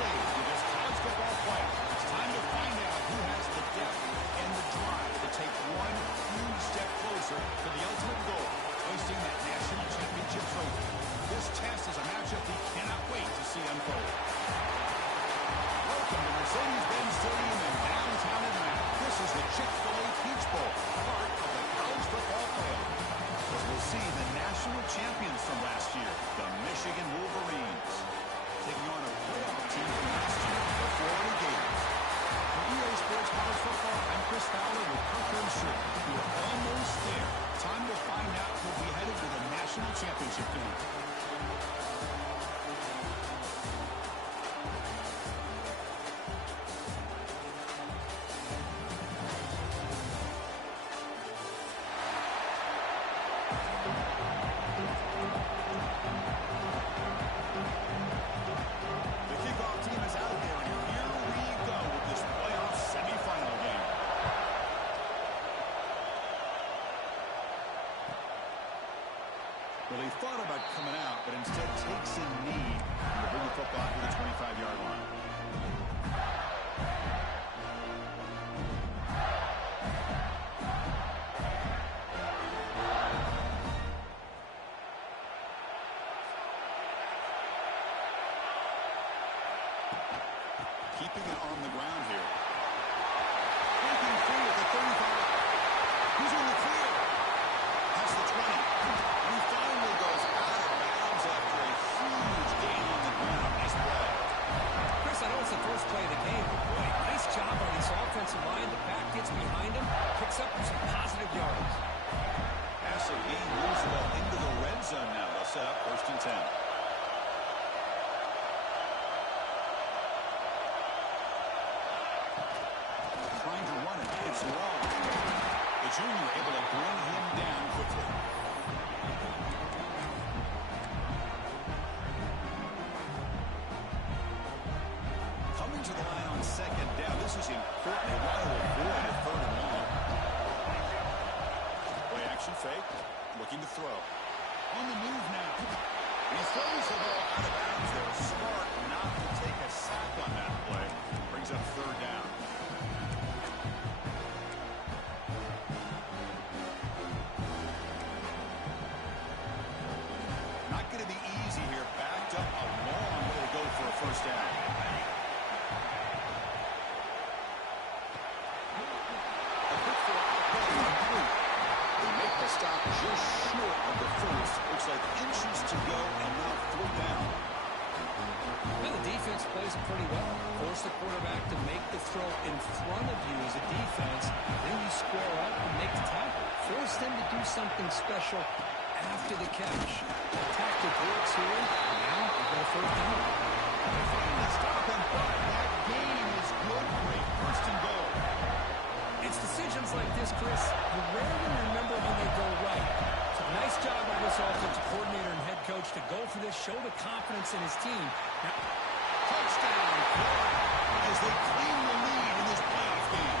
stage with this college football play. It's time to find out who has the depth and the drive to take one huge step closer to the ultimate goal, hoisting that national championship trophy. This test is a matchup we cannot wait to see unfold. Welcome to Mercedes-Benz Stadium in downtown Atlanta. This is the Chick-fil-A Peach Bowl, part of the college football playoff. As we'll see the national champions from last year, the Michigan Wolverines, taking on a playoff team from last year, the Florida Gators. For EA Sports College Football, I'm Chris Fowler with Kirk Herbstreit. We're almost there. Time to find out who'll be headed to the national championship game. Well, he thought about coming out, but instead takes a knee to bring the football to the 25-yard line. Keeping it on the ground here. Breaking free at the 35. Who's in the clear? That's the 20. He finally goes out of bounds after a huge gain on the ground. Nice play. Chris, I know it's the first play of the game, but boy, nice job on this offensive line. The back gets behind him, picks up some positive yards. Passing game moves the ball into the red zone now. They'll set up 1st and 10. Trying to run it. It's long. The junior able to bring him down quickly. Coming to the line on 2nd down. This is important. They want to avoid a 3rd and long. Play action fake. Looking to throw. On the move now. He throws the ball out of bounds there. Smart not to take a sack on that play. Brings up 3rd down. Not going to be easy here. Backed up a long way to go for a 1st down. A quick throw out there complete. They make the stop just short of the 1st. Looks like inches to go and now 3rd down. Well, the defense plays it pretty well. Force the quarterback to make the throw in front of you as a defense. Then you square up and make the tackle. Force them to do something special after the catch. The tactic works here. Now we've got a 1st down. They find the stop and but that gain is good for a 1st and goal. It's decisions like this, Chris, you rarely remember when they go right. So nice job by this offensive coordinator and head coach to go for this, show the confidence in his team. Now, Touchdown, as they claim the lead in this playoff game.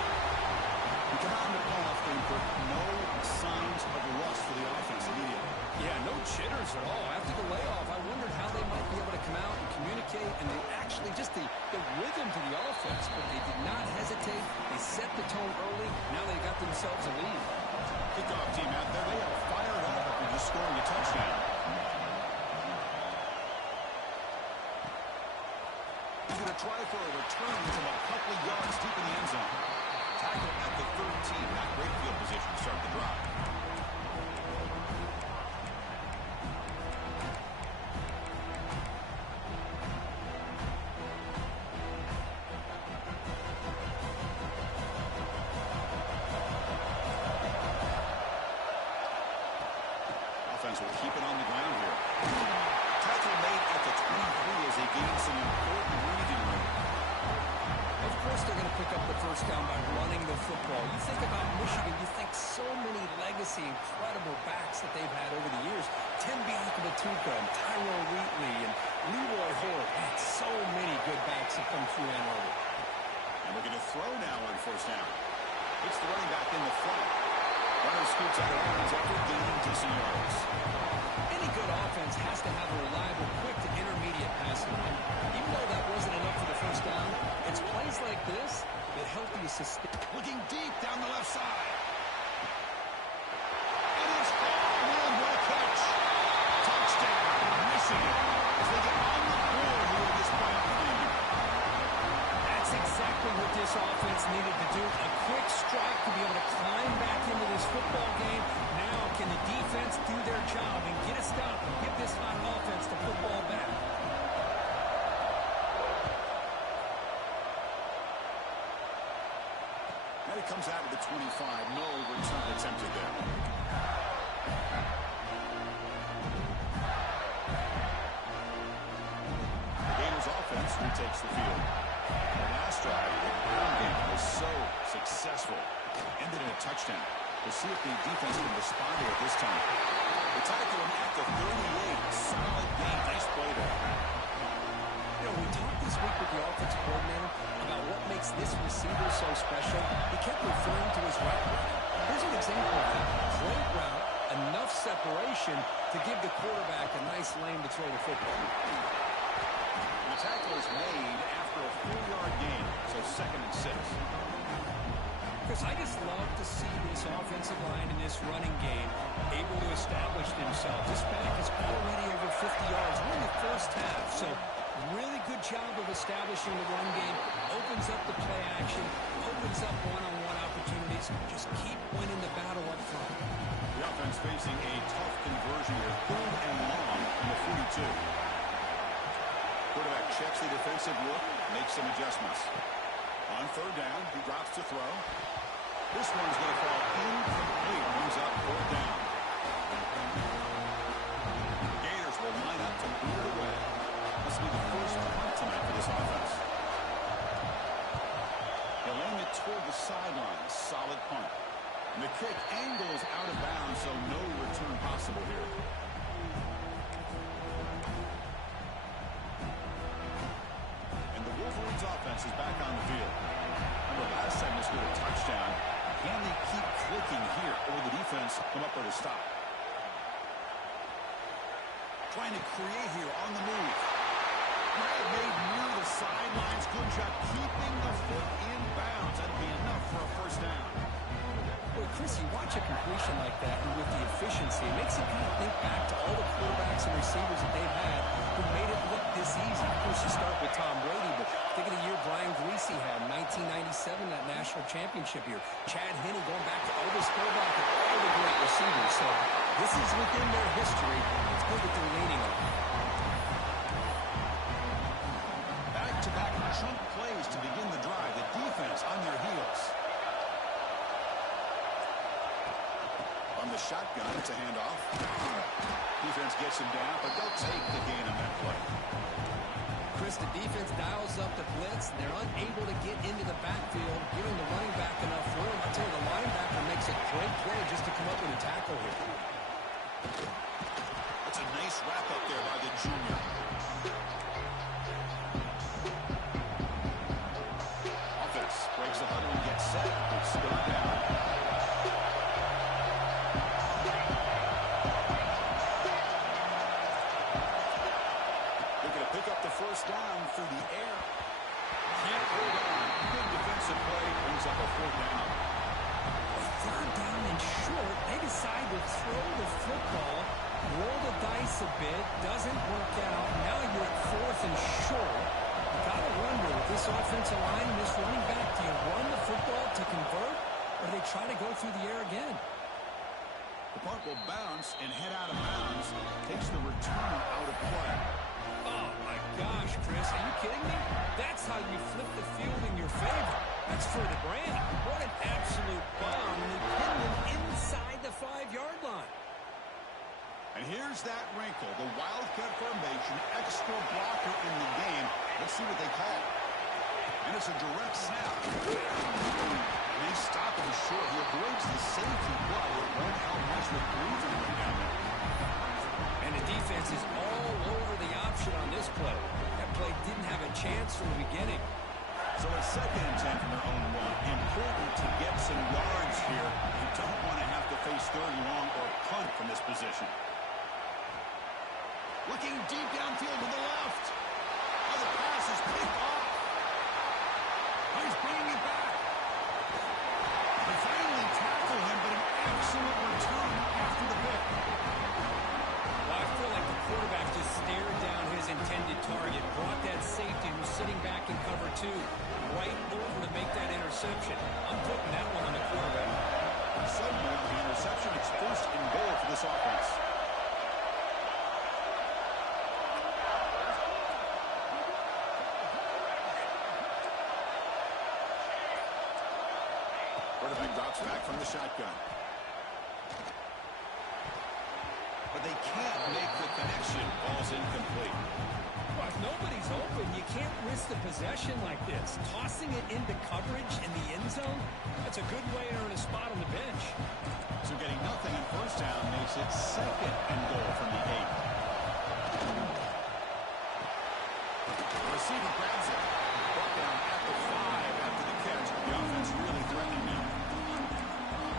We come out in the playoff game for no signs of rust for the offense immediately. Yeah, no jitters at all. After the layoff, I wondered how they might be able to come out and communicate, and they actually just the rhythm to the offense, but they did not hesitate. They set the tone early. Now they got themselves a lead. Kickoff team out there, they are fired up after just scoring a touchdown. He's going to try for a return from a couple of yards deep in the end zone. Tackle at the 13, not great field position to start the drive. Offense will keep it on the ground here. Tackle made at the 23 as they gain some important breathing room. Of course they're going to pick up the 1st down by running the football. You think about Michigan, you think so many legacy, incredible backs that they've had over the years. Tim Biakabatuka and Tyrone Wheatley and Leroy Hort. Man, so many good backs have come through Ann Arbor. And looking to throw now on 1st down. It's the running back in the front. Runner scoots out of bounds after gaining decent yards. Any good offense has to have a reliable, quick to intermediate passing line. Even though that wasn't enough for the defense needed to do a quick strike to be able to climb back into this football game. Now can the defense do their job and get a stop and give this hot offense the football back? And it comes out of the 25. No return attempted there. The Gators offense retakes the field. The last drive, the ground game was so successful. Ended in a touchdown. We'll see if the defense can respond to it this time. The tackle him at the 38. Solid game. Nice play there. You know, we talked this week with the offensive coordinator about what makes this receiver so special. He kept referring to his route running. Here's an example of that. Great route, enough separation to give the quarterback a nice lane to throw the football. The tackle is made after a 4-yard gain, so 2nd and 6. Chris, I just love to see this offensive line in this running game able to establish themselves. This back is already over 50 yards. We're in the first half, so really good job of establishing the run game. Opens up the play action, opens up one-on-one opportunities. Just keep winning the battle up front. The offense facing a tough conversion here, 3rd and long in the 42. Quarterback checks the defensive look, makes some adjustments. On 3rd down, he drops to throw. This one's going to fall incomplete. Brings up 4th down. The Gators will line up to boot it away. This will be the first punt tonight for this offense. They'll aim it toward the sideline. Solid punt. And the kick angles out of bounds, so no return possible here. And the Wolverines offense is back on the field. Remember, last time they scored a touchdown. Can they keep clicking here, or will the defense come up with a stop? Trying to create here on the move. Grab made near the sidelines. Good job keeping the foot in bounds. That'll be enough for a 1st down. Well, Chris, you watch a completion like that, and with the efficiency, it makes you kind of think back to all the quarterbacks and receivers that they've had who made it look this easy. Of course, you start with Tom Brady, but think of the year Brian Greasy had in 1997, that national championship year. Chad Henne going back to Elvis Grbac and all the great receivers. So this is within their history. It's good that they're leaning on it. Back-to-back chunk plays to begin the drive. The defense on their heels. On the shotgun, it's a handoff. Defense gets him down, but they'll take the gain on that play. Chris, the defense dials up the blitz. They're unable to get into the backfield, giving the running back enough room. I tell you, the linebacker makes a great play just to come up with a tackle here. That's a nice wrap up there by the junior. Offense breaks the huddle and gets set. It's 3rd down. Pick up the 1st down through the air. Can't hold on. Good defensive play. Brings up a 4th down. 3rd down and short. They decide to throw the football, roll the dice a bit. Doesn't work out. Now you're at 4th and short. You got to wonder, with this offensive line and this running back, do you run the football to convert, or do they try to go through the air again? The punt will bounce and head out of bounds. Takes the return out of play. Oh, my gosh, Chris. Are you kidding me? That's how you flip the field in your favor. That's for the brand. What an absolute bomb. And they pin them inside the 5-yard line. And here's that wrinkle. The Wildcat formation, extra blocker in the game. Let's see what they call. And it's a direct snap. And they stop him short. He avoids the safety block with one out with breathing right down there. And the defense is all over the option on this play. That play didn't have a chance from the beginning. So it's 2nd and 10 from their own 1. Important to get some yards here. You don't want to have to face 3rd and long or punt from this position. Looking deep downfield to the left. Oh, the pass is picked off. Oh, he's bringing it back. They finally tackle him, but an excellent return after the pick. Well, I feel like the quarterback just stared down his intended target, brought that safety who's sitting back in cover 2 right over to make that interception. Drops back from the shotgun. But they can't make the connection. Ball's incomplete. Well, if nobody's open, you can't risk the possession like this. Tossing it into coverage in the end zone, that's a good way to earn a spot on the bench. So getting nothing in first down makes it 2nd and goal from the 8. The receiver grabs it. Brought down at the 5 after the catch. The offense really threatening now.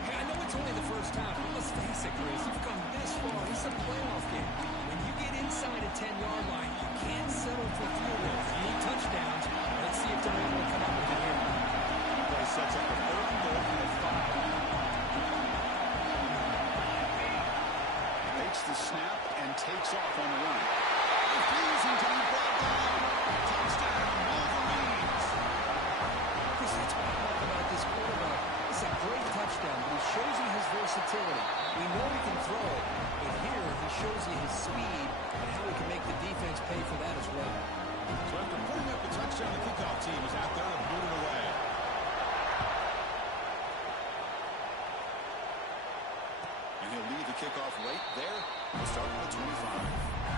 Hey, I know it's only the first time, but let's face it, Chris. You've come this far. It's a playoff game. When you get inside a 10-yard line, you can't settle for field goals. You need touchdowns. Let's see if they're able to come up with it here. Play sets up a 3rd and goal from the 5. Makes the snap and takes off on the run. Refusing to be brought down. Touchdown, Wolverines. Chris, that's what I love about this quarterback. It's a great touchdown, but he shows you his versatility. We know he can throw it, but here he shows you his speed and how he can make the defense pay for that as well. So after putting up the touchdown, the kickoff team is out there to boot it away. And he'll leave the kickoff right there. We'll start with the 25.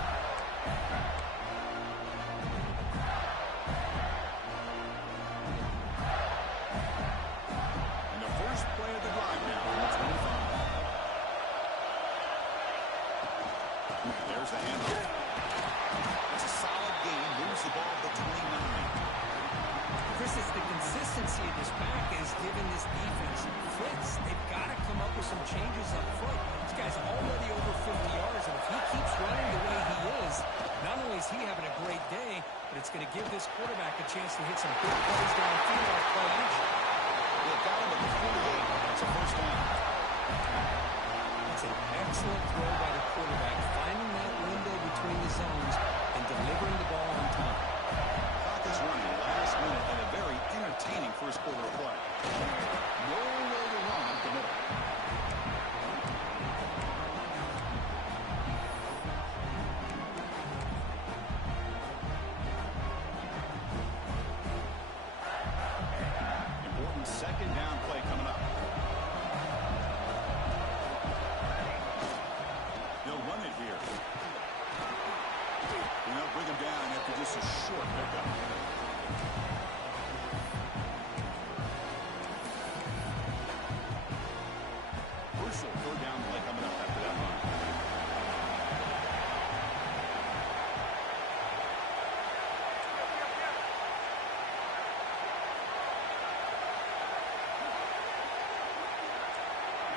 There's the handoff. That's a solid game. Moves the ball to 29. Chris, it's the consistency of this pack is giving this defense fits. They've got to come up with some changes up front. This guy's already over 50 yards, and if he keeps running the way he is, not only is he having a great day, but it's going to give this quarterback a chance to hit some big plays downfield off play action. They've got him at the 48. That's a first down. It's an excellent throw by the quarterback, finding that window between the zones and delivering the ball on time. Clock is running last minute in a very entertaining first quarter of play. Nowhere to run up the middle. Important 2nd down play coming up. They'll run it here. And they'll bring him down after just a short pickup. Crucial 3rd down play coming up after that run.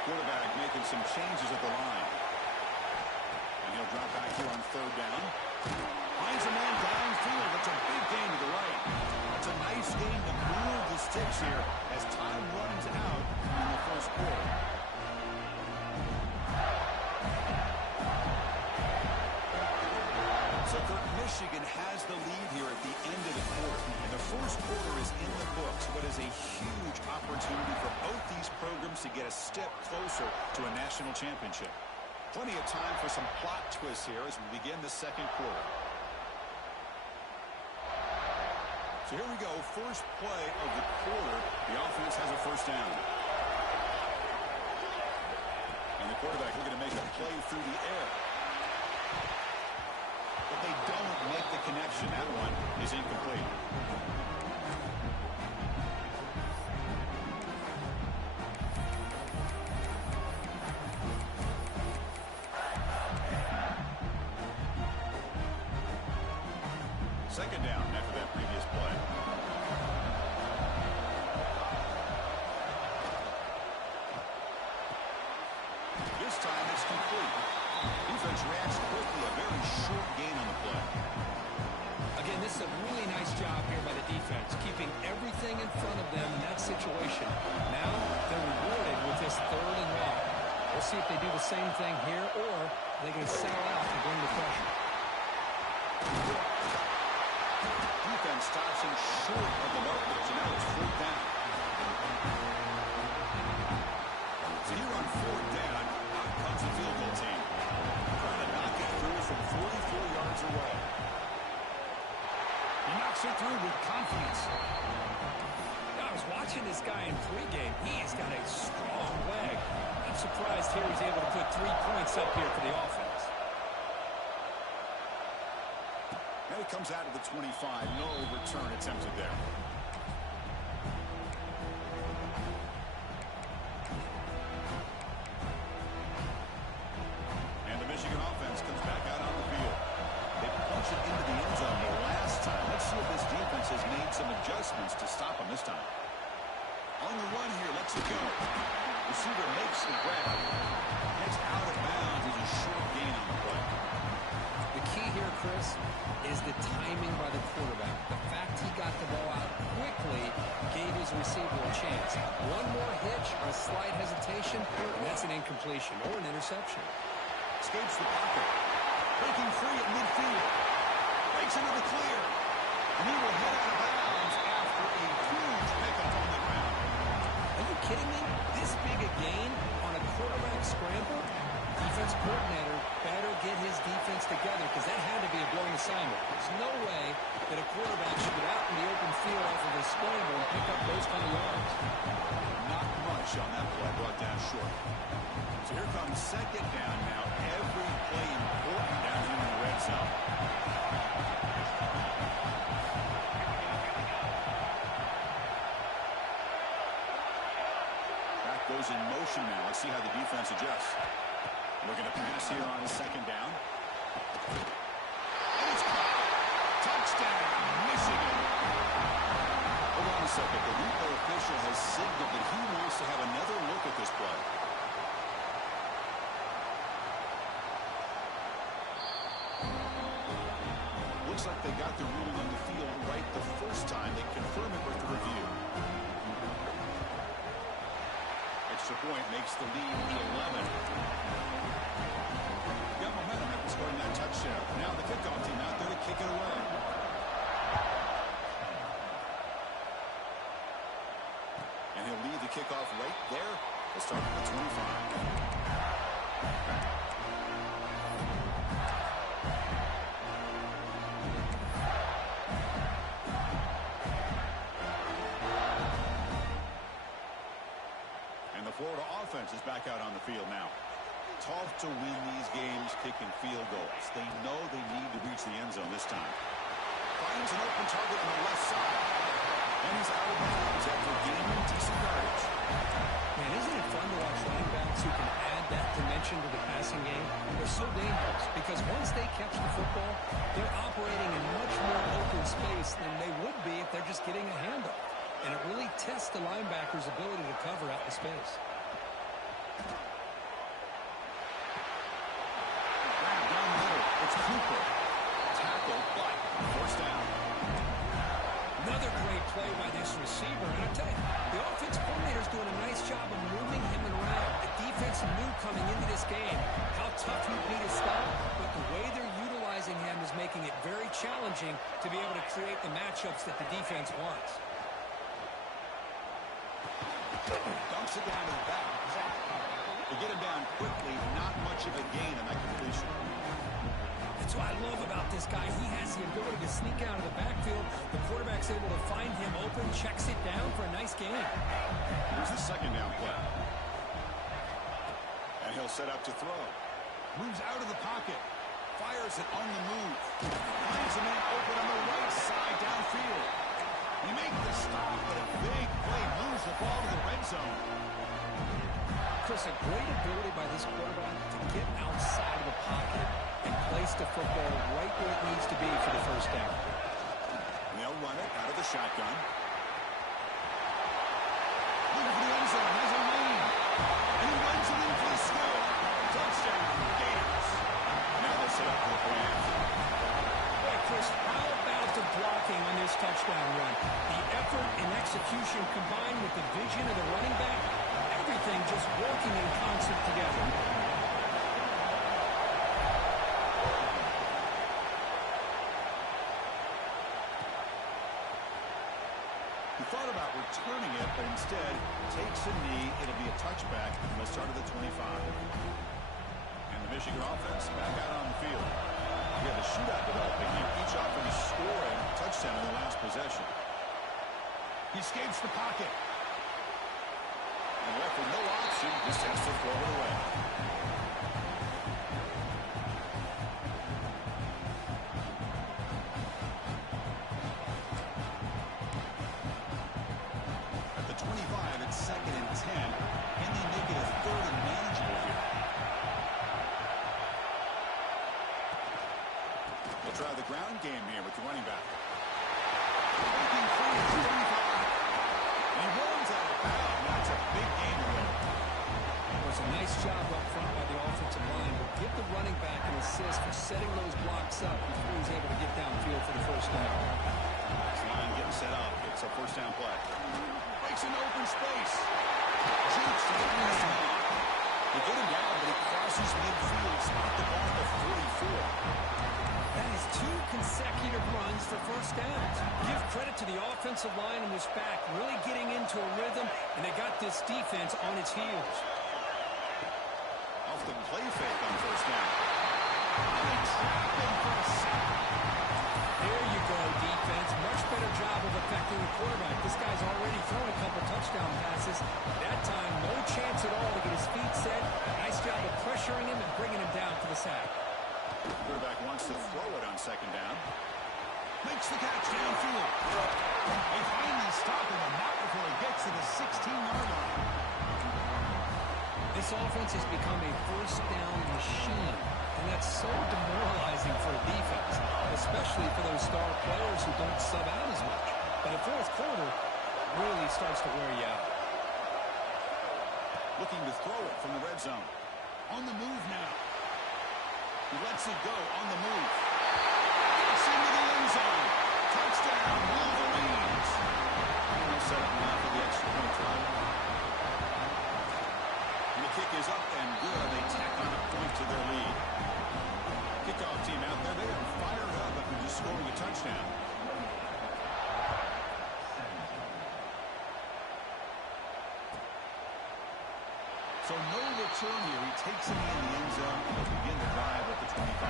Quarterback making some changes at the line. And he'll drop back here on 3rd down. Finds a man downfield. That's a big gain to the right. That's a nice gain to move the sticks here as time runs out in the first quarter. So Michigan has the lead here at the end of the quarter. And the first quarter is in the books, but is a huge opportunity for both these programs to get a step closer to a national championship. Plenty of time for some plot twists here as we begin the second quarter. So here we go, first play of the quarter. The offense has a first down. And the quarterback looking to make a play through the air. But they don't make the connection. That one is incomplete. Second down after that previous play. This time it's complete. Defense reacts quickly. A very short gain on the play. Again, this is a really nice job here by the defense, keeping everything in front of them in that situation. Now they're rewarded with this 3rd and long. We'll see if they do the same thing here, or they can settle out to bring the pressure. Defense stops him short of the mark there, so now it's 4th down. So here on 4th down, out comes the field goal team. Trying to knock it through from 44 yards away. He knocks it through with confidence. I was watching watching this guy in pregame, he's got a strong leg. I'm surprised here he's able to put 3 points up here for the offense. And it comes out of the 25. No return attempted there. And the Michigan offense comes back out on the field. They punch it into the end zone the last time. Let's see if this defense has made some adjustments to stop him this time. On the run here, lets it go. Receiver makes the grab. Gets out of bounds. Is a short gain on the play. The key here, Chris, is the timing by the quarterback. The fact he got the ball out quickly gave his receiver a chance. One more hitch or a slight hesitation, and that's an incompletion or an interception. Escapes the pocket. Breaking free at midfield. Breaks into the clear. And he will head out of bounds after a huge pickup on the ground. Are you kidding me? This big a gain on a quarterback scramble? Defense coordinator better get his defense together because that had to be a blown assignment. There's no way that a quarterback should get out in the open field off of a scramble and pick up those kind of yards. Not much on that play, brought down short. So here comes second down now. Every play important down here in the red zone. Back goes in motion now. Let's see how the defense adjusts. Looking to pass here on second down. And it's caught. Touchdown, Michigan. Hold on a second. The replay official has signaled that he wants to have another look at this play. Looks like they got the ruling on the field right the first time. They confirm it with the review. Extra point makes the lead 11. Got momentum after scoring that touchdown. Now the kickoff team out there to kick it away. And he'll lead the kickoff right there. We'll start at the 25. Florida offense is back out on the field now. Tough to win these games kicking field goals. They know they need to reach the end zone this time. Finds an open target on the left side. And he's out of bounds after gaining decent yardage. Man, isn't it fun to watch running backs who can add that dimension to the passing game? They're so dangerous because once they catch the football, they're operating in much more open space than they would be if they're just getting a handoff. And it really tests the linebacker's ability to cover out the space. Down the middle, it's Cooper. Tackle, but forced down. Another great play by this receiver. And I tell you, the offensive coordinator's doing a nice job of moving him around. The defense knew coming into this game how tough he'd be to stop, but the way they're utilizing him is making it very challenging to be able to create the matchups that the defense wants. Dumps it down to the back. They get him down quickly. Not much of a gain on that completion. That's what I love about this guy. He has the ability to sneak out of the backfield. The quarterback's able to find him open, checks it down for a nice gain. Here's the second down play. And he'll set up to throw. Moves out of the pocket. Fires it on the move. Finds a man open on the right side downfield. He makes the stop, but a big play moves the ball to the red zone. Chris, a great ability by this quarterback to get outside of the pocket and place the football right where it needs to be for the first down. And they'll run it out of the shotgun. Looking for the end zone, has a lane. And he runs it in for the score. Touchdown, Gators. Now they'll set up for the play action. Hey, Chris, how about the blocking on this touchdown run? The effort and execution combined with the vision of the running back, everything just working in concert together. He thought about returning it, but instead takes a knee. It'll be a touchback from the start of the 25. And the Michigan offense back out on the field. We have a shootout developing here. Each offense scoring a touchdown in the last possession. He escapes the pocket. off with no option. Just has to throw it away. At the 25, it's 2nd and 10. Can they make it a 3rd and manageable here? We'll try the ground game here with the running back. Breaking free at 35. And he runs out of bounds. That's a big game away. It was a nice job up front by the offensive line, but give the running back an assist for setting those blocks up before he's able to get downfield for the first down. This line getting set up. It's a first down play. Breaks into open space. Jukes to get this down. They get him down, but he crosses midfield. Spot the ball at the 44. That is 2 consecutive runs for first downs. Give credit to the offensive line in this back, really getting into a rhythm, and they got this defense on its heels. Off the play fake on first down. And they trap him for a sack. There you go, defense. Much better job of affecting the quarterback. This guy's already thrown a couple touchdown passes. That time, no chance at all to get his feet set. Nice job of pressuring him and bringing him down for the sack. Quarterback wants to throw it on second down. Makes the catch downfield. They finally stop him, and not before he gets to the 16-yard line. This offense has become a first down machine, and that's so demoralizing for a defense, especially for those star players who don't sub out as much. But the fourth quarter really starts to wear you out. Looking to throw it from the red zone. On the move now. He lets it go on the move. It's into the end zone. Touchdown, Wolverines. And they'll set up now for the extra point try. And the kick is up and good. They tack on a point to their lead. Kickoff team out there. They are fired up after just scoring a touchdown. So no return here. He takes it in the end zone and they'll begin the drive at the 25.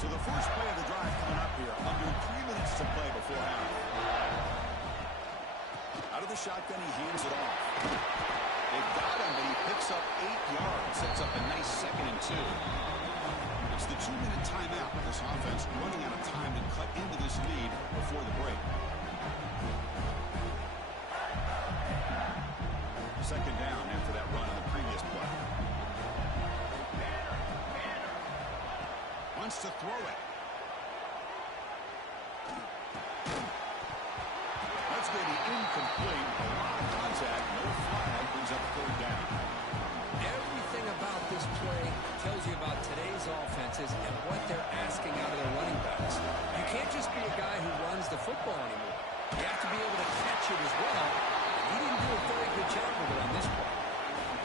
So the first play of the drive coming up here. Under 3 minutes to play before half. Out of the shotgun, he hands it off. They've got him, but he picks up 8 yards. Sets up a nice 2nd and 2. It's the 2-minute timeout. This offense running out of time to cut into this lead before the break. Second down after that run on the previous play. Wants to throw it. That's going to be incomplete. A lot of contact. No flag. Brings up 3rd down. Everything about this play tells you about today's offenses and what they're asking out of their running backs. You can't just be a guy who runs the football anymore. You have to be able to catch it as well. He didn't do a very good job of it on this play.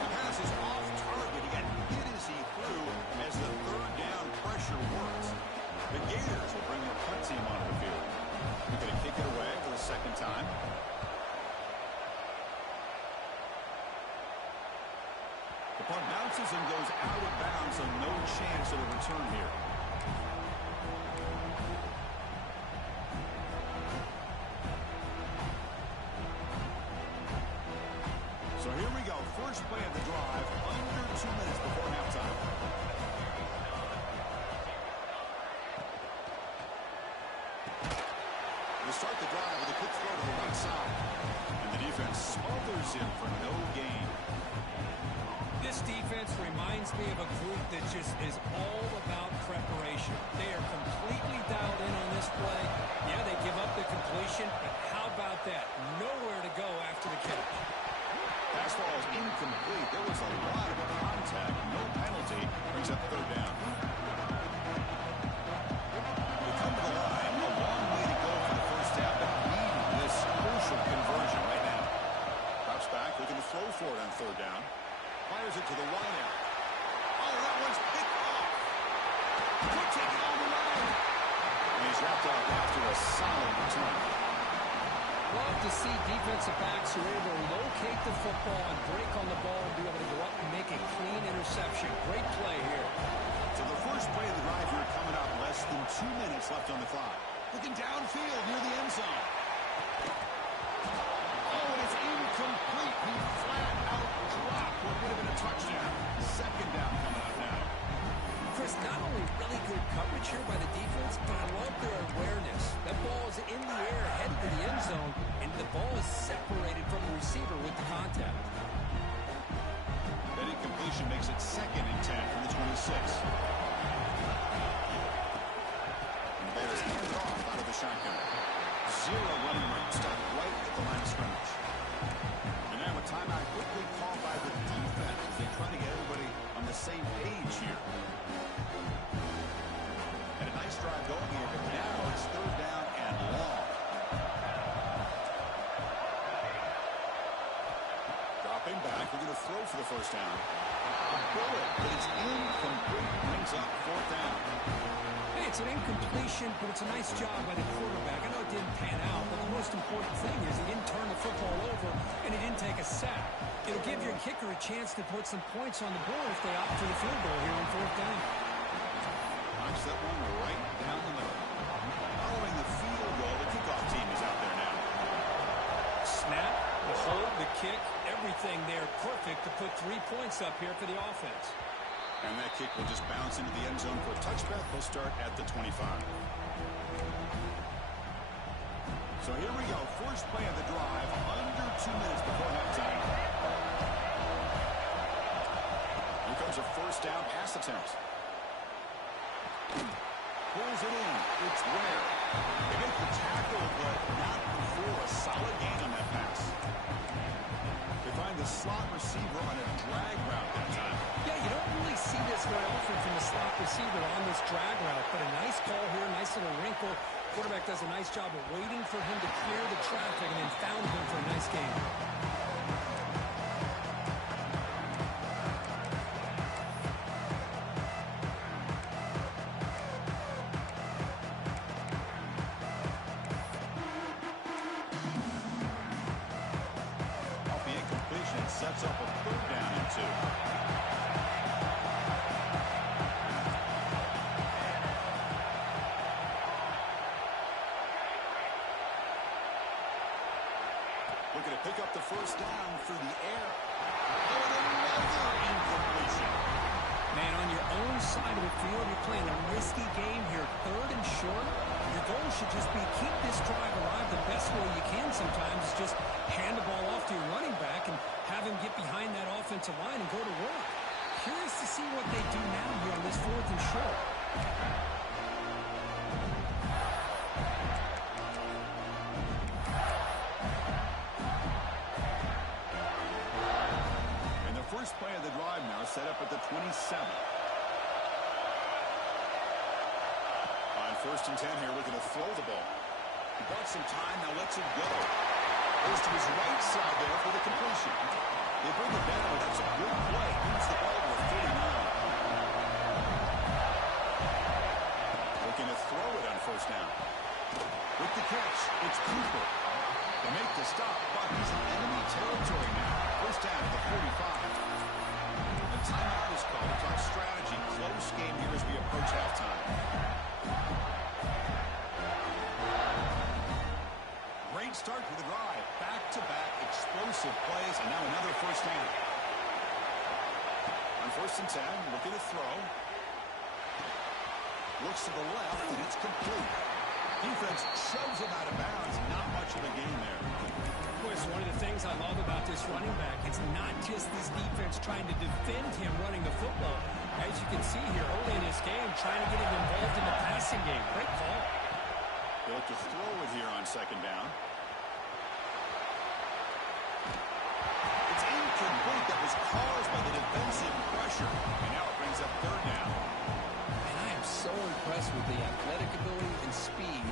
The pass is off target. He got hit as he threw as the 3rd down pressure works. The Gators will bring their punt team onto the field. They're going to kick it away for the 2nd time. The punt bounces and goes out of bounds, so no chance of a return here. So here we go. First play of the drive, under 2 minutes before halftime. They start the drive with a quick throw to the right side. And the defense smothers him for no gain. This defense reminds me of a group that just is all about preparation. They are completely dialed in on this play. Yeah, they give up the completion, but how about that? Nowhere to go after the catch. Pass ball is incomplete. There was a lot of contact. No penalty. Brings up 3rd down. They come to the line. A long way to go for the first half, but need this crucial conversion right now. Drops back, looking to throw for it on 3rd down. Fires it to the wide out. Oh, that one's picked off. Could take it all the way. And he's wrapped up after a solid return. Love to see defensive backs who are able to locate the football and break on the ball and be able to go up and make a clean interception. Great play here. So the first play of the drive here coming up, less than 2 minutes left on the clock. Looking downfield near the end zone. Chris, not only really good coverage here by the defense, but I love their awareness. That ball is in the air, headed to the end zone, and the ball is separated from the receiver with the contact. That incompletion makes it 2nd and 10 from the 26. And Bears hand off out of the shotgun. 0 running room, stopped right at the line of scrimmage. And now a timeout quickly called by the defense as they try to get everybody on the same page here. And a nice drive going here, but now it's 3rd down and long. Dropping back, we're going to throw for the 1st down. A bullet, but it's incomplete, brings up 4th down. Hey, it's an incompletion, but it's a nice job by the quarterback. I know it didn't pan out, but the most important thing is he didn't turn the football over, and he didn't take a sack. It'll give your kicker a chance to put some points on the board if they opt for the field goal here on 4th down. Knocks that one right down the middle. Following the field goal, the kickoff team is out there now. Snap, the hold, the kick, everything there perfect to put 3 points up here for the offense. And that kick will just bounce into the end zone for a touchback. He'll start at the 25. So here we go. First play of the drive. Under 2 minutes before halftime. Here comes a 1st down pass attempt. Pulls it in. It's Ware. They make the tackle, but not before a solid gain on that pass. They find the slot receiver on a drag route that time. Yeah, you don't really see this very often from the slot receiver on this drag route, but a nice call here, nice little wrinkle. Quarterback does a nice job of waiting for him to clear the traffic and then found him for a nice game. Off the incompletion, it sets up a 3rd down and 2. Looking to pick up the 1st down through the air. And another incompletion. Man, on your own side of the field, you're playing a risky game here. 3rd and short. Your goal should just be keep this drive alive the best way you can sometimes. Is just hand the ball off to your running back and have him get behind that offensive line and go to work. Curious to see what they do now here on this 4th and short. And the first play of the drive now set up at the 27. On 1st and 10 here, looking to throw the ball. He bought some time, now lets it go. Goes to his right side there for the completion. They bring it down, but that's a good play. Moves the ball to a 39. Looking to throw it on 1st down. With the catch, it's Cooper. They make the stop, but he's in enemy territory now. 1st down at the 45. The timeout is called to talk strategy. Close game here as we approach halftime. Great start to the drive. Back-to-back explosive plays, and now another 1st down. On 1st and 10, looking to throw. Looks to the left, and it's complete. Defense shoves him out of bounds. Not much of a gain there. Boy, it's one of the things I love about this running back. It's not just this defense trying to defend him running the football. As you can see here early in this game, trying to get him involved in the passing game. Great call. They look to throw it here on 2nd down. It's incomplete. That was caused by the defensive pressure. And now it brings up 3rd down. And I am so impressed with the athletic ability and speed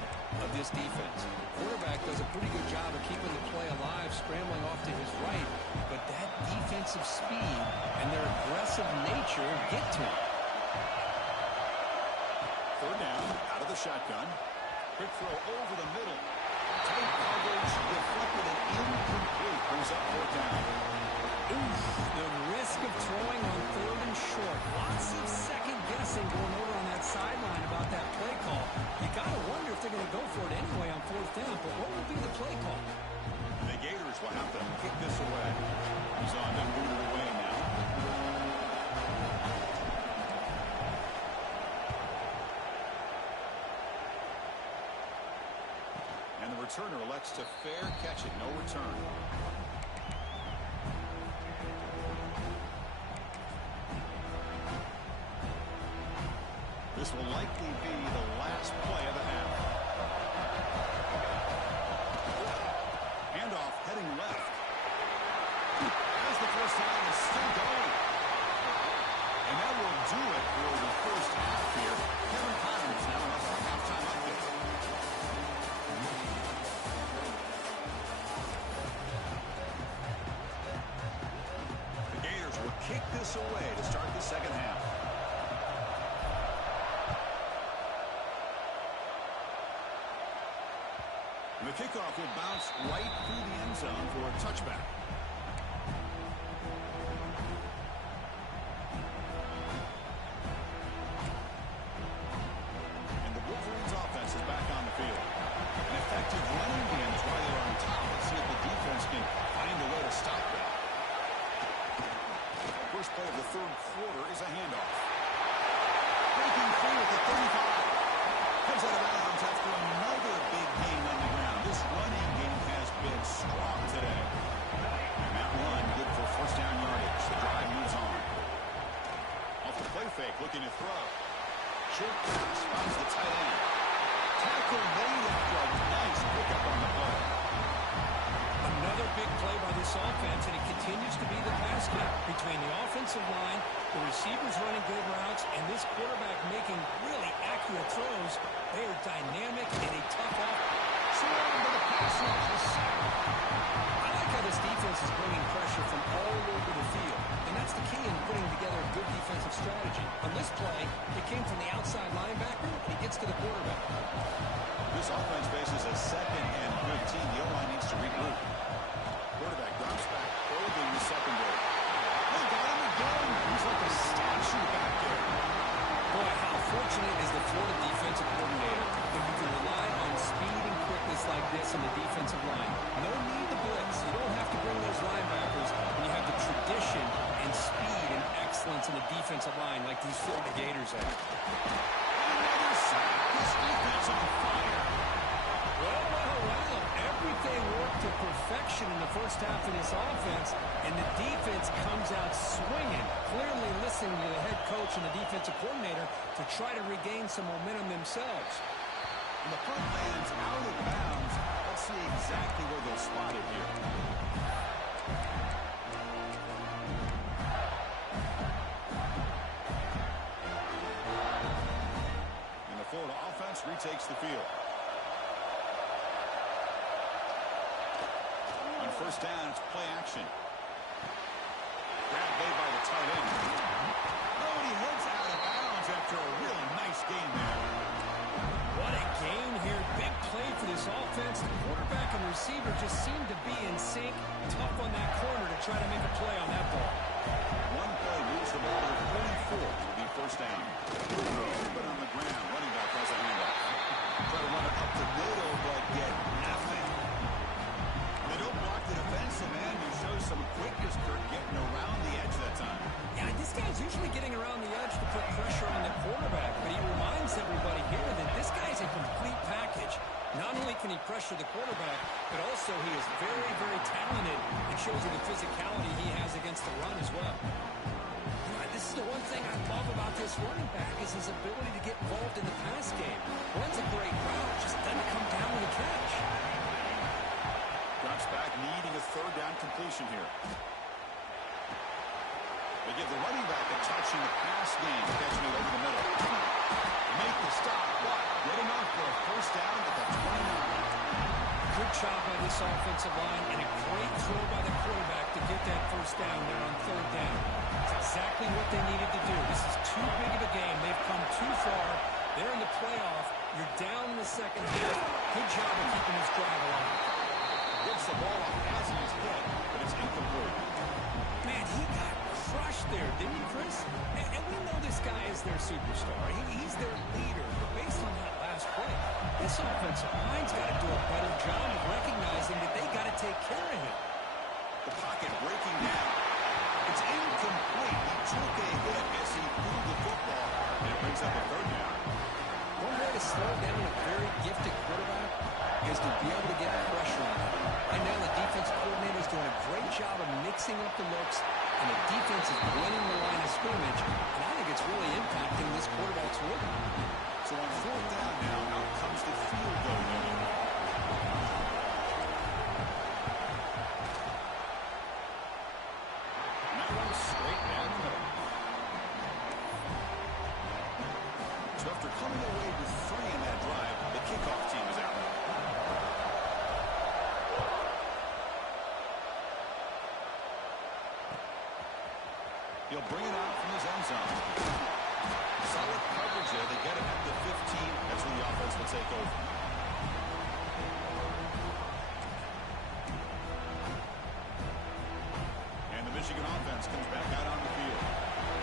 of this defense. Quarterback does a pretty good job of keeping the play alive, scrambling off to his right. But that defensive speed and their aggressive nature get to him. 3rd down, out of the shotgun. Quick throw over the middle. Tight coverage, deflected and incomplete. Brings up 4th down. Oof, the risk of throwing on 3rd and short. Lots of second guessing going over on that sideline about that play call. You got to wonder if they're going to go for it anyway on 4th down, but what will be the play call? The Gators will have to kick this away. He's on to move it away now. returner elects to fair catch it. No return. This will likely be the last play of the half. Handoff heading left. As the first down is still going. And that will do it for the first half here. Kevin Connors now has our halftime update. The Gators will kick this away to start the second half. And the kickoff will bounce right through the end zone for a touchback. And the Wolverines offense is back on the field. An effective running game is why they're on top. Let's see if the defense can find a way to stop that. First play of the third quarter is a handoff. Breaking free with the 35. Comes out of bounds after another big gain on the ground. This running game has been strong today. And that run good for first down yardage. The drive moves on. Off the play fake, looking to throw. Short pass, finds the tight end. Tackle made after a nice pickup on the play. Another big play by this offense, and it continues to be the pass game between the offensive line, the receivers running good routes, and this quarterback making really accurate throws. They are dynamic and a tough offense. So into the pass rush is sacked. I like how this defense is bringing pressure from all over the field, and that's the key in putting together a good defensive strategy. On this play, it came from the outside linebacker, and he gets to the quarterback. This offense faces a second and 15. The O-line needs to regroup. Quarterback drops back, probing the secondary. They got him again. He's like a statue back there. Boy, how fortunate is the Florida defensive coordinator when you can rely on speed and quickness like this in the defensive line. No need to blitz. You don't have to bring those linebackers when you have the tradition and speed and excellence in the defensive line like these Florida Gators have. Another sack. This defense on fire. Well. Everything worked to perfection in the first half of this offense, and the defense comes out swinging, clearly listening to the head coach and the defensive coordinator to try to regain some momentum themselves. And the punt lands out of bounds. Let's see exactly where they'll spot it here. And the Florida offense retakes the field. On first down, it's play action. Grab made by the tight end. Oh, and he heads out of bounds after a really nice game there. What a game here. Big play for this offense. The quarterback and receiver just seem to be in sync. Tough on that corner to try to make a play on that ball. One play moves the ball to 44. Will be first down. But on the ground, running back has a handoff. Try to run it up the middle, but get nothing. They don't block the defensive end. He shows some quickness, Kirk, getting around the edge that time. Yeah, this guy's usually getting around the edge to put pressure on the quarterback, but he reminds everybody here that this guy's a complete package. Not only can he pressure the quarterback, but also he is very, very talented and shows you the physicality he has against the run as well. This is the one thing I love about this running back is his ability to get involved in the pass game. Runs a great route, just doesn't come down with a catch. Drops back, needing a third down completion here. They give the running back a touch in the pass game, catching it over the middle. Make the stop, but good enough for a first down at the 29. Good job by this offensive line and a great throw by the quarterback to get that first down there on third down. It's exactly what they needed to do. This is too big of a game. They've come too far. They're in the playoff. You're down in the second half. Good job of keeping this drive alive. Gets the ball off as he's hit, but it's incomplete. Man, he got crushed there, didn't he, Chris? And we know this guy is their superstar. He's their leader. But based on that last play, this offensive line's got to do a better job of recognizing that they got to take care of him. The pocket breaking down. It's incomplete. He took a hit as he threw the football, and it brings up a third down. One way to slow down a very gifted quarterback is to be able to get pressure on him. Right now, the defense coordinator is doing a great job of mixing up the looks, and the defense is winning the line of scrimmage, and I think it's really impacting this quarterback's rhythm. So on fourth down now, out comes the field goal unit. Now runs straight down the middle. So after coming away with 3 in that drive, the kickoff team is out. He'll bring it out from his end zone. Solid coverage there. They get it at the 15. That's where the offense will take over. And the Michigan offense comes back out on the field.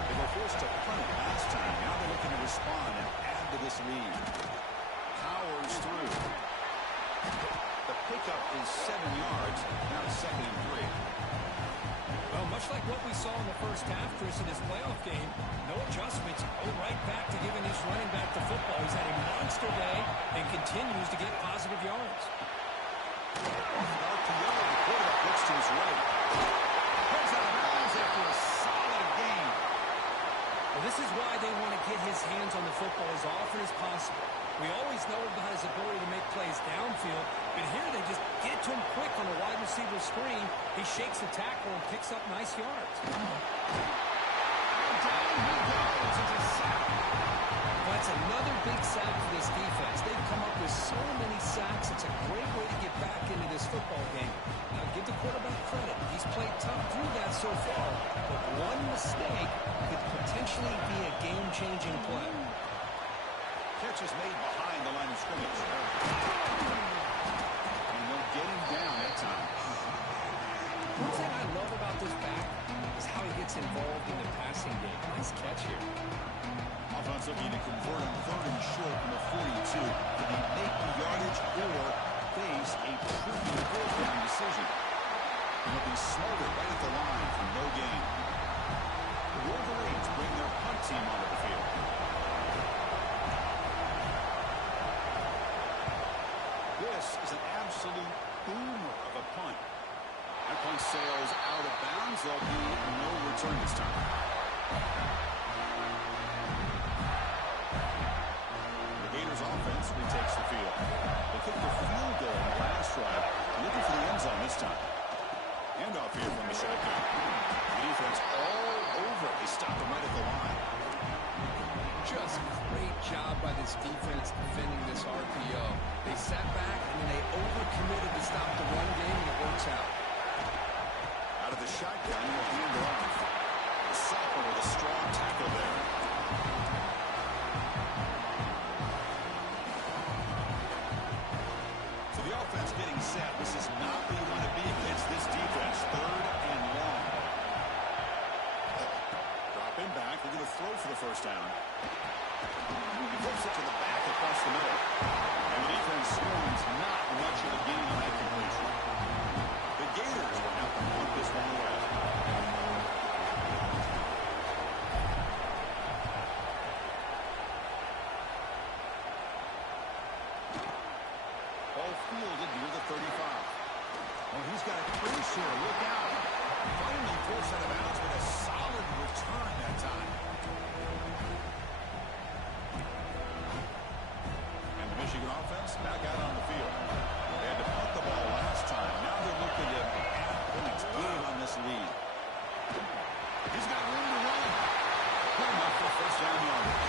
They were forced to punt it last time. Now they're looking to respond and add to this lead. Powers through. The pickup is 7 yards. Now it's 2nd and 3. Well, much like what we saw in the first half, Chris, in his playoff game, no adjustments, go right back to giving his running back the football. He's had a monster day and continues to get positive yards. RPO, the quarterback looks to his right. Goes out of bounds after a solid game. Well, this is why they want to get his hands on the football as often as possible. We always know about his ability to make plays downfield, but here they just get to him quick on a wide receiver screen. He shakes the tackle and picks up nice yards. And down he goes. It's a sack. Well, that's another big sack for this defense. They've come up with so many sacks. It's a great way to get back into this football game. Now, give the quarterback credit. He's played tough through that so far, but one mistake could potentially be a game-changing play. Catch is made behind the line of scrimmage. And they'll get him down that time. One thing I love about this back is how he gets involved in the passing game. Nice catch here. Offense looking to convert on 3rd and short from the 42. Can he make the yardage or face a tricky goal line decision? And he'll be smothered right at the line for no gain. The Wolverines bring their punt team onto the field. This is an absolute boomer of a punt. That punt sails out of bounds. There'll be no return this time. The Gators offense retakes the field. They kicked the field goal in the last drive. Looking for the end zone this time. Handoff here from the shotgun. The defense all over. They stop him right at the line. Just great job by this defense defending this RPO. They sat back and then they overcommitted to stop the run game, and it works out. Out of the shotgun, he'll hand it off. Supper with a strong tackle there. So the offense getting set. This is not where you want to be against this defense. 3rd and long. Drop him back. They're going to throw for the first down. He flips it to the back across the middle. And the defense swarms not much of a gain on that completion. The Gators will have to punt this one away. Ball fielded near the 35. Oh, he's got a crease here. Look out. Finally forced out of bounds with a solid return that time. And the Michigan offense back out on the field. They had to punt the ball last time. Now they're looking to add points, gain on this lead. He's got room to run. Good enough for first down yardage.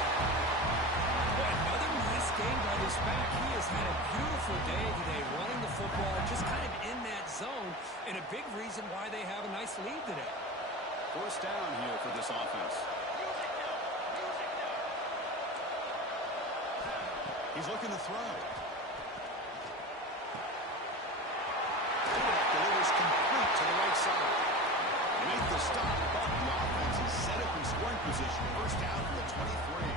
Another nice game by this back. He has had a beautiful day today running the football, just kind of in that zone, and a big reason why they have a nice lead today. First down here for this offense. He's looking to throw. Delivers complete to the right side. They make the stop, but the offense is set up in scoring position. First down from the 23.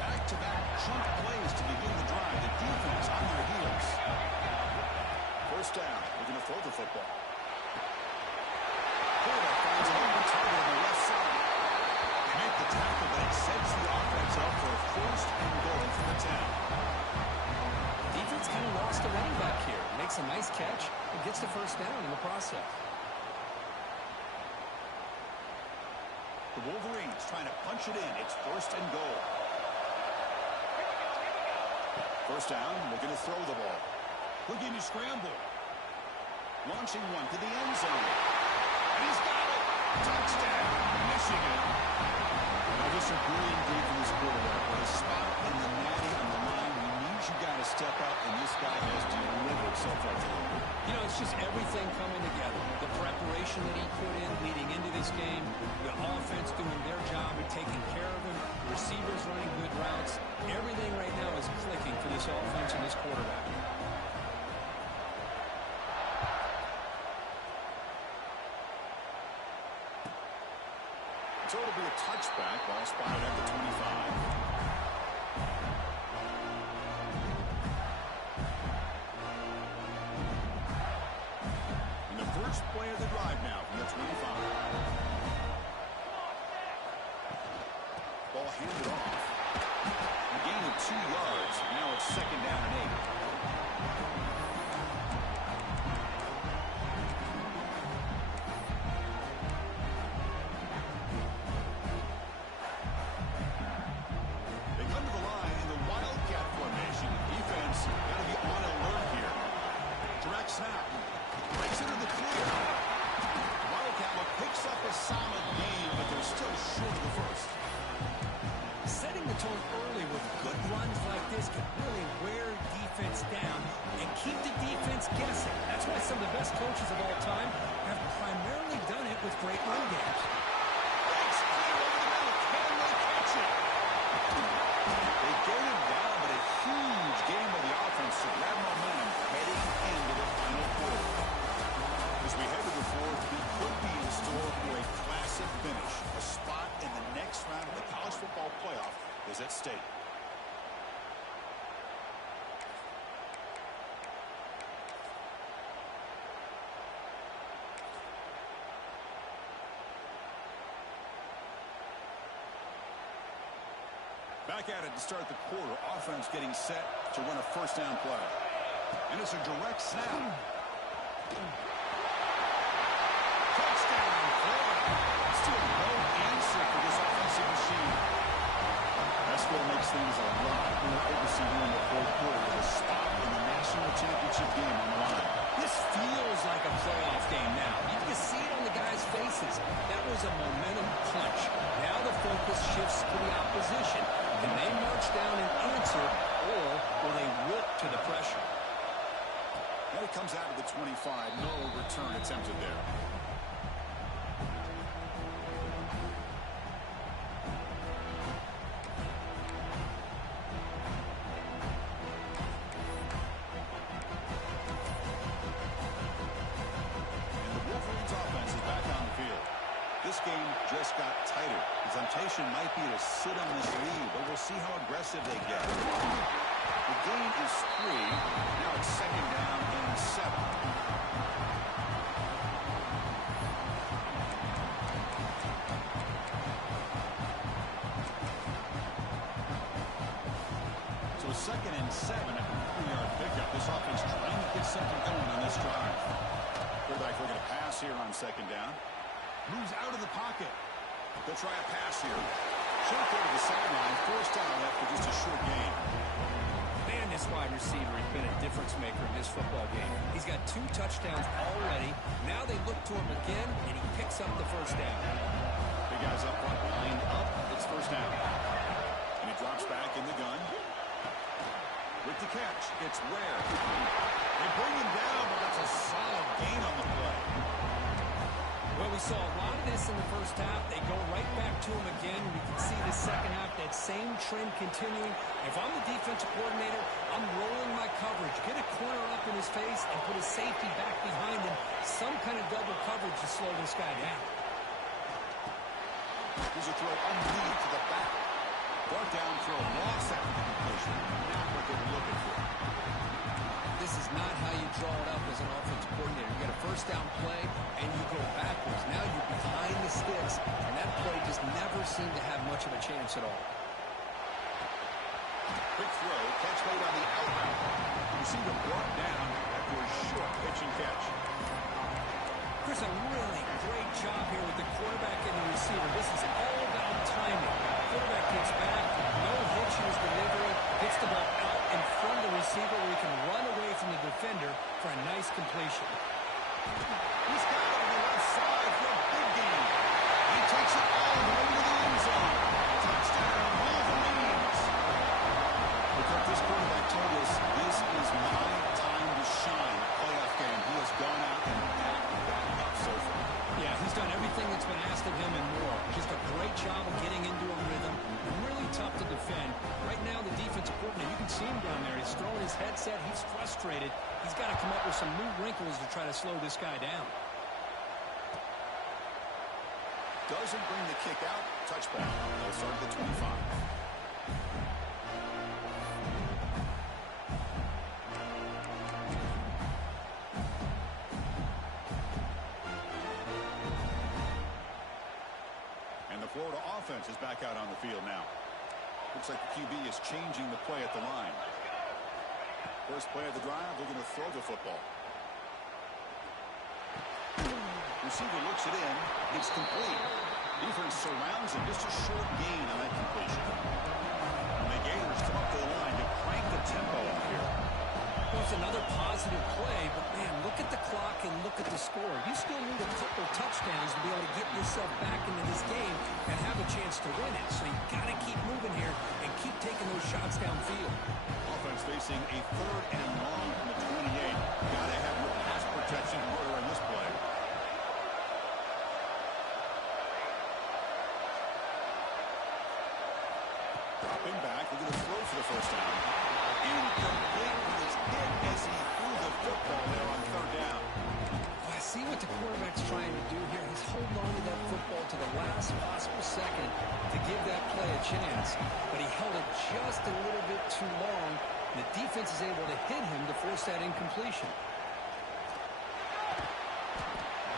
Back-to-back chunk plays to begin the drive. The defense on their heels. First down. They're going to throw the football. Quarterback finds an open target on the left side. They make the tackle, but it sets the offense up for a 1st and goal from the 10. Defense kind of lost the running a nice catch and gets the first down in the process. The Wolverines trying to punch it in. It's first and goal. First down, looking to throw the ball. Looking to scramble. Launching one to the end zone. And he's got it. Touchdown, Michigan. Now, just a brilliant game from this quarterback. With a spot in the natty on the line, he needs you got to step up, and this guy has delivered so far today. You know, it's just everything coming together. The preparation that he put in leading into this game, the offense doing their job and taking care of him, receivers running good routes. Everything right now is clicking for this offense and this quarterback. So it'll be a touchback. Ball spotted at the 25. First play of the drive now from the 25. Ball handed off. A gain of 2 yards. Now it's second down and 8. They come to the line in the Wildcat formation. Defense got to be on alert here. Direct snap. Breaks into the clear. Wildcat picks up a solid game, but they're still short of the first. Setting the tone early with good runs like this can really wear defense down and keep the defense guessing. That's why some of the best coaches of all time have primarily done it with great run games. Breaks clear over the middle. Can they catch it? They get him down, but a huge game by the offense to grab momentum heading into the final quarter. As we head to the fourth, we could be in store for a classic finish. A spot in the next round of the college football playoff is at stake. Back at it to start the quarter. Offense getting set to run a first down play. And it's a direct snap. Touchdown, Florida. Still no answer for this offensive machine. That's what makes things a lot more interesting here in the fourth quarter with a spot in the national championship game on the line. This feels like a playoff game now. You can see it on the guys' faces. That was a momentum punch. Now the focus shifts to the opposition. Can they march down and answer, or will they wilt to the pressure? And it comes out of the 25. No return attempted there. And the Wolverines offense is back on the field. This game just got tighter. The temptation might be to sit on this lead, but we'll see how aggressive they get. The gain is 3. Now it's second down and 7. So a second and 7 after a 3-yard pickup. This offense trying to get something going on this drive. Quarterback looking to pass here on second down. Moves out of the pocket. They'll try a pass here. Short go to the sideline. Forced out after just a short gain. Man, this wide receiver has been a difference maker in this football game. He's got 2 touchdowns already. Now they look to him again, and he picks up the first down. Big guys up front, lined up. It's first down. And he drops back in the gun. With the catch, it's Ware. They bring him down, but that's a solid gain on the play. Well, we saw a lot of this in the first half. They go right back to him again. We can see the second half, that same trend continuing. If I'm the defensive coordinator, I'm rolling my coverage. Get a corner up in his face and put a safety back behind him. Some kind of double coverage to slow this guy down. Here's a throw underneath to the back. Brought down for a loss after the completion. Not what they were looking for. This is not how you draw it up as an offensive coordinator. You get a first down play, and you go backwards. Now you're behind the sticks, and that play just never seemed to have much of a chance at all. Quick throw, catch made on the out route. Receiver brought down at the for a short pitch and catch. There's a really great job here with the quarterback and the receiver. This is all about timing. Quarterback gets back, no hitch in his delivery, gets the ball out in front of the receiver where he can run away from the defender for a nice completion. He's got it on the left side for a big gain. He takes it all the way to the end zone. Touchdown, Wolverines. Look what this quarterback told us. This is my time to shine. Playoff game. He has gone out and backed that up so far. Yeah, he's done everything that's been asked of him and more. Just a great job of getting into a rhythm. Really tough to defend. Right now, the defensive coordinator, you can see him down there. He's throwing his headset. He's frustrated. He's got to come up with some new wrinkles to try to slow this guy down. Doesn't bring the kick out. Touchback. They'll start at the 25. Florida offense is back out on the field now. Looks like the QB is changing the play at the line. First play of the drive, they're going to throw the football. Receiver looks it in. It's complete. Defense surrounds him. Just a short gain on that completion. And the Gators come up to the line to crank the tempo up here. Well, it's another positive play, but man, look at the clock and look at the score. You still need a couple touchdowns to be able to get yourself back into this game and have a chance to win it. So you've got to keep moving here and keep taking those shots downfield. Offense facing a 3rd and long from the 28. Got to have your pass protection in order in this play. Dropping back, we're going to throw for the first down. Incomplete with his hit as he threw the football there on 3rd down. Well, I see what the quarterback's trying to do here. He's holding on to that football to the last possible second to give that play a chance. But he held it just a little bit too long. And the defense is able to hit him to force that incompletion.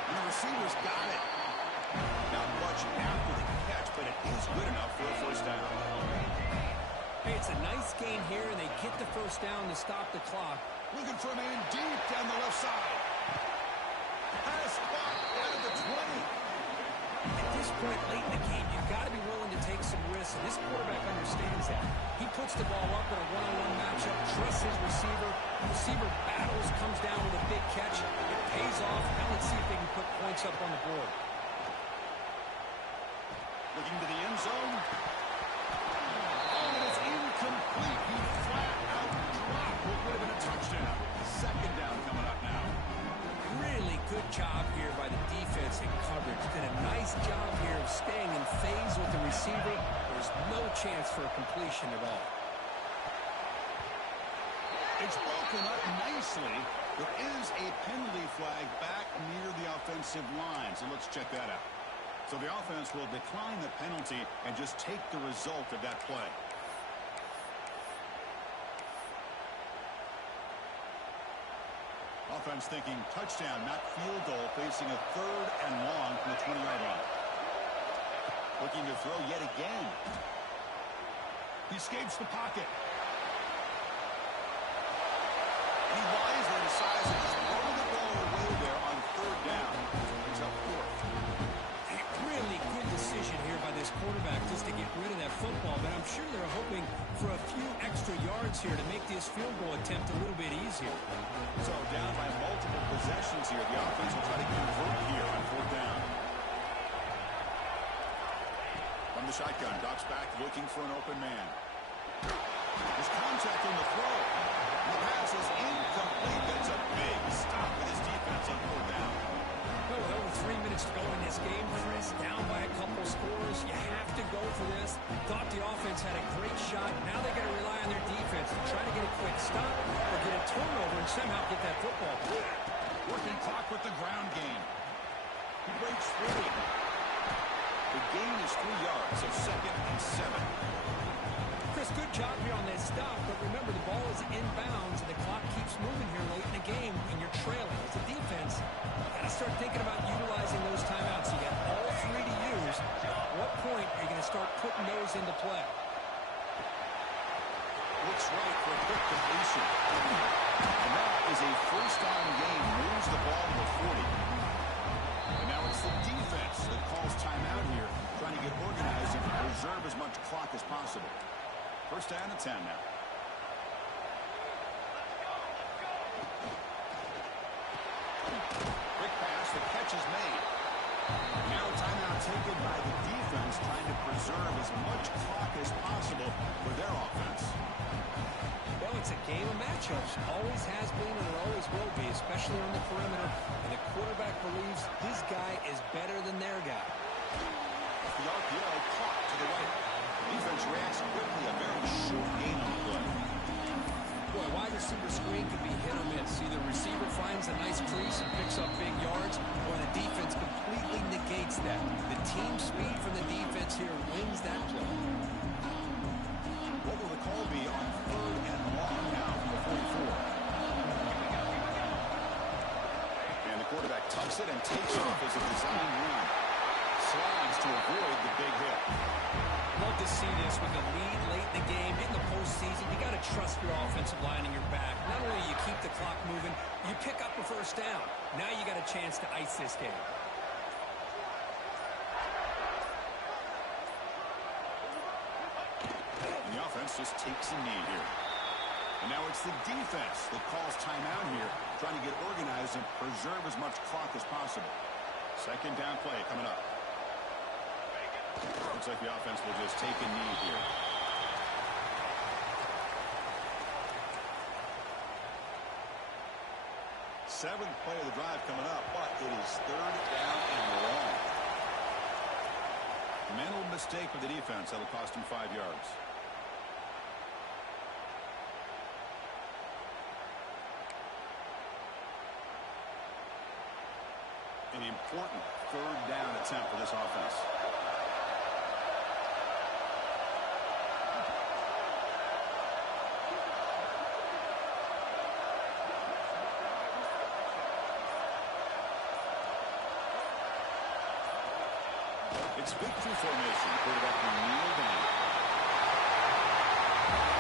And the receiver's got it. Not much after the catch, but it is good enough for a first down. Hey, it's a nice gain here, and they get the first down to stop the clock. Looking for a man deep down the left side. Pass caught out of the 20. At this point late in the game, you've got to be willing to take some risks, and this quarterback understands that. He puts the ball up in a one-on-one matchup, trusts his receiver. The receiver battles, comes down with a big catch. It pays off. Now let's see if they can put points up on the board. Looking to the end zone. Oh, it's incomplete. He flat out dropped what would have been a touchdown. 2nd down coming up now. Really good job here by the defense in coverage. Did a nice job here of staying in phase with the receiver. There's no chance for a completion at all. It's broken up nicely. There is a penalty flag back near the offensive line, so let's check that out. So the offense will decline the penalty and just take the result of that play. Offense thinking touchdown, not field goal, facing a 3rd and long from the 20-yard line. Looking to throw yet again. He escapes the pocket. He wisely decides to just throw the ball away there on 3rd down. He's up 4th. Really good decision here by this quarterback just to get rid of that football, but I'm sure they're hoping for a few extra yards here to make this field goal attempt a little bit easier. So down by multiple possessions here, the offense will try to convert here on 4th down. From the shotgun, drops back looking for an open man. There's contact on the throw. The pass is incomplete. That's a big stop with his defense on 4th down. Well, with over 3 minutes to go in this game, Chris, down by a couple scores. You have to go for this. Thought the offense had a great shot. Now they got to rely on their defense to try to get a quick stop or get a turnover and somehow get that football. Working clock with the ground game. He breaks free. The gain is 3 yards, so 2nd and 7. Chris, good job here on that stop, but remember the ball is inbounds and the clock keeps moving here late in the game and you're trailing. As a defense, you got to start thinking about utilizing those timeouts. You got all 3 to use. At what point are you going to start putting those into play? Looks right for a quick completion. And that is a first-down gain. Moves the ball to the 40. And now it's the defense that calls timeout here, trying to get organized and preserve as much clock as possible. First down and 10 now. Quick pass, the catch is made. Now a timeout taken by the defense, trying to preserve as much clock as possible for their offense. Well, it's a game of matchups. Always has been and it always will be, especially on the perimeter. And the quarterback believes his guy is better than their guy. The RPO caught to the right. The defense reacts quickly. A very short gain on the play. Boy, wide receiver screen can be hit or miss. Either receiver finds a nice crease and picks up big yards, or the defense completely negates that. The team speed from the defense here wins that play. What will the call be on 3rd and long now from the 44? And the quarterback tucks it and takes off as a designed run. Slides to avoid the big hit. Love to see this with a lead late in the game, in the postseason. You got to trust your offensive line in your back. Not only do you keep the clock moving, you pick up a first down. Now you got a chance to ice this game. And the offense just takes a knee here. And now it's the defense that calls timeout here, trying to get organized and preserve as much clock as possible. Second down play coming up. Looks like the offense will just take a knee here. Seventh play of the drive coming up, but it is 3rd down and long. Mental mistake for the defense. That'll cost him 5 yards. An important 3rd down attempt for this offense. It's victory formation. Quarterback will kneel down.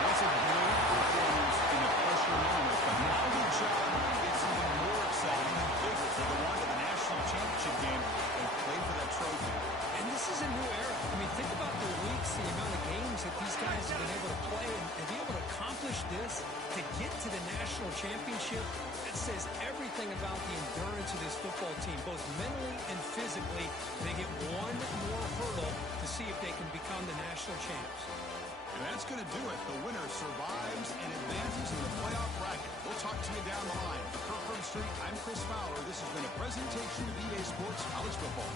That's a great performance in a pressure moment, but now the job gets even more exciting and bigger for the one to the national championship game and play for that trophy. And this is a new era. I mean, think about the weeks, the amount of games that these guys have been able to play, and be able to accomplish this, to get to the national championship. That says everything about the endurance of this football team, both mentally and physically. They get one more hurdle to see if they can become the national champs. And that's going to do it. The winner survives and advances in the playoff bracket. We'll talk to you down the line. For Kirkland Street, I'm Chris Fowler. This has been a presentation of EA Sports College Football.